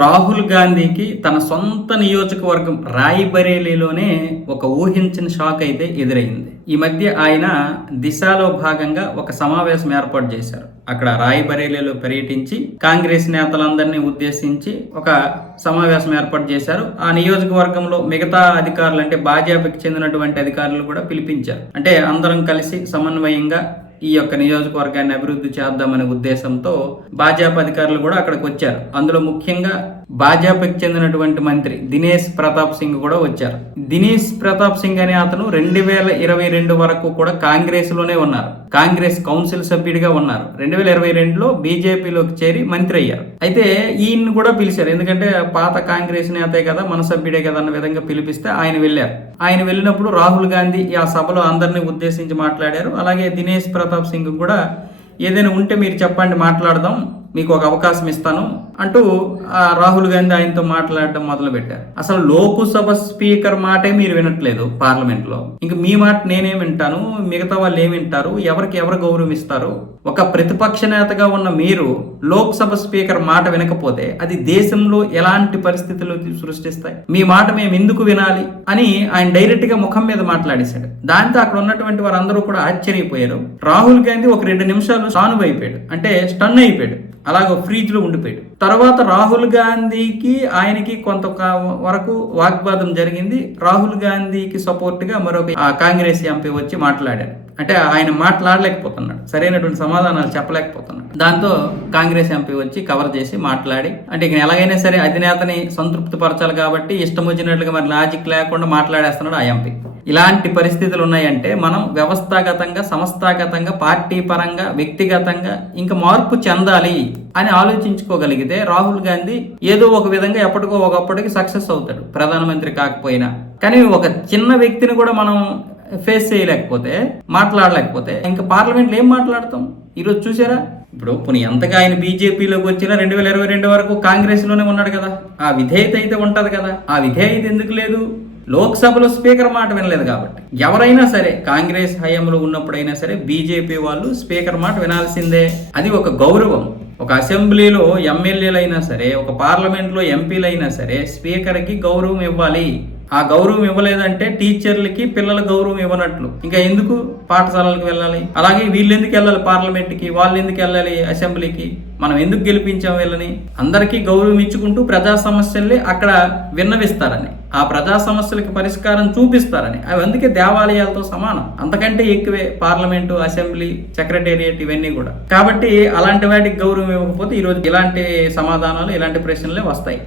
రాహుల్ గాంధీకి తన సొంత నియోజకవర్గం రాయిబరేలీలోనే ఒక ఊహించిన షాక్ అయితే ఎదురైంది. ఈ మధ్య ఆయన దిశలో భాగంగా ఒక సమావేశం ఏర్పాటు చేశారు. అక్కడ రాయిబరేలీలో పర్యటించి కాంగ్రెస్ నేతలందరినీ ఉద్దేశించి ఒక సమావేశం ఏర్పాటు చేశారు. ఆ నియోజకవర్గంలో మిగతా అధికారులు అంటే భాజపాకి చెందినటువంటి అధికారులు కూడా పిలిపించారు. అంటే అందరం కలిసి సమన్వయంగా ఈ యొక్క నియోజకవర్గాన్ని అభివృద్ధి చేద్దామనే ఉద్దేశంతో భాజపా అధికారులు కూడా అక్కడికి వచ్చారు. అందులో ముఖ్యంగా భాజపాకి చెందినటువంటి మంత్రి దినేష్ ప్రతాప్ సింగ్ కూడా వచ్చారు. దినేష్ ప్రతాప్ సింగ్ అనే అతను రెండు వేల ఇరవై రెండు వరకు కూడా కాంగ్రెస్లోనే ఉన్నారు. కాంగ్రెస్ కౌన్సిల్ సభ్యుడిగా ఉన్నారు. రెండు వేల ఇరవై రెండులో బీజేపీలోకి చేరి మంత్రి అయ్యారు అయితే ఈయన్ని కూడా పిలిచారు. ఎందుకంటే పాత కాంగ్రెస్ నేతే కదా మన సభ్యుడే కదా అన్న విధంగా పిలిపిస్తే ఆయన వెళ్ళారు. ఆయన వెళ్ళినప్పుడు రాహుల్ గాంధీ ఆ సభలో అందరినీ ఉద్దేశించి మాట్లాడారు. అలాగే దినేష్ ప్రతాప్ సింగ్ కూడా ఏదైనా ఉంటే మీరు చెప్పండి మాట్లాడదాం. మీకు ఒక అవకాశం ఇస్తాను అంటూ రాహుల్ గాంధీ ఆయనతో మాట్లాడడం మొదలు పెట్టారు అసలు లోకసభ స్పీకర్ మాటే మీరు వినట్లేదు పార్లమెంట్లో ఇంక మీ మాట నేనేం వింటాను మిగతా వాళ్ళు ఏమి వింటారు ఎవరికి ఎవరు గౌరవం ఇస్తారు ఒక ప్రతిపక్ష నేతగా ఉన్న మీరు లోక్సభ స్పీకర్ మాట వినకపోతే అది దేశంలో ఎలాంటి పరిస్థితులు సృష్టిస్తాయి? మీ మాట మేము ఎందుకు వినాలి అని ఆయన డైరెక్ట్గా ముఖం మీద మాట్లాడేశాడు. దాంతో అక్కడ ఉన్నటువంటి వారందరూ కూడా ఆశ్చర్యపోయారు. రాహుల్ గాంధీ ఒక రెండు నిమిషాలు సానువు అంటే స్టన్ అయిపోయాడు. అలాగ ఫ్రీజ్లో ఉండిపోయాడు. తర్వాత రాహుల్ గాంధీకి ఆయనకి కొంత వరకు వాగ్వాదం జరిగింది. రాహుల్ గాంధీకి సపోర్ట్గా మరొక ఆ కాంగ్రెస్ ఎంపీ వచ్చి మాట్లాడాడు అంటే ఆయన మాట్లాడలేకపోతున్నాడు. సరైనటువంటి సమాధానాలు చెప్పలేకపోతున్నాడు. దాంతో కాంగ్రెస్ ఎంపీ వచ్చి కవర్ చేసి మాట్లాడి అంటే ఇక ఎలాగైనా సరే అధినేతని సంతృప్తి పరచాలి కాబట్టి ఇష్టం వచ్చినట్లుగా మరి లాజిక్ లేకుండా మాట్లాడేస్తున్నాడు ఆ ఎంపీ. ఇలాంటి పరిస్థితులు ఉన్నాయంటే మనం వ్యవస్థాగతంగా సంస్థాగతంగా పార్టీ పరంగా వ్యక్తిగతంగా ఇంకా మార్పు చెందాలి అని ఆలోచించుకోగలిగితే రాహుల్ గాంధీ ఏదో ఒక విధంగా ఎప్పటికో ఒకప్పటికి సక్సెస్ అవుతాడు ప్రధానమంత్రి కాకపోయినా. కానీ ఒక చిన్న వ్యక్తిని కూడా మనం ఫేస్ చేయలేకపోతే మాట్లాడలేకపోతే ఇంకా పార్లమెంట్లో ఏం మాట్లాడతాం? ఈరోజు చూసారా? ఇప్పుడు పోనీ ఎంతగా ఆయన బీజేపీలోకి వచ్చినా రెండు వేల ఇరవై రెండు వరకు కాంగ్రెస్లోనే ఉన్నాడు కదా. ఆ విధేయత అయితే ఉంటుంది కదా. ఆ విధేయత ఎందుకు లేదు? లోక్సభలో స్పీకర్ మాట వినలేదు కాబట్టి. ఎవరైనా సరే కాంగ్రెస్ హయాంలో ఉన్నప్పుడైనా సరే బీజేపీ వాళ్ళు స్పీకర్ మాట వినాల్సిందే. అది ఒక గౌరవం. ఒక అసెంబ్లీలో ఎమ్మెల్యేలైనా సరే ఒక పార్లమెంట్లో ఎంపీలైనా సరే స్పీకర్కి గౌరవం ఇవ్వాలి. ఆ గౌరవం ఇవ్వలేదంటే టీచర్లకి పిల్లల గౌరవం ఇవ్వనట్లు. ఇంకా ఎందుకు పాఠశాలలకు వెళ్ళాలి? అలాగే వీళ్ళు ఎందుకు వెళ్ళాలి పార్లమెంట్కి? వాళ్ళు ఎందుకు వెళ్ళాలి అసెంబ్లీకి? మనం ఎందుకు గెలిపించాం వీళ్ళని? అందరికీ గౌరవం ఇచ్చుకుంటూ ప్రజా సమస్యల్ని అక్కడ విన్నవిస్తారని. ఆ ప్రజా సమస్యలకి పరిష్కారం చూపిస్తారని. అవి అందుకే దేవాలయాలతో సమానం. అంతకంటే ఎక్కువే పార్లమెంటు అసెంబ్లీ సెక్రటేరియట్ ఇవన్నీ కూడా. కాబట్టి అలాంటి వాటికి గౌరవం ఇవ్వకపోతే ఈరోజు ఇలాంటి సమాధానాలు ఇలాంటి ప్రశ్నలే వస్తాయి.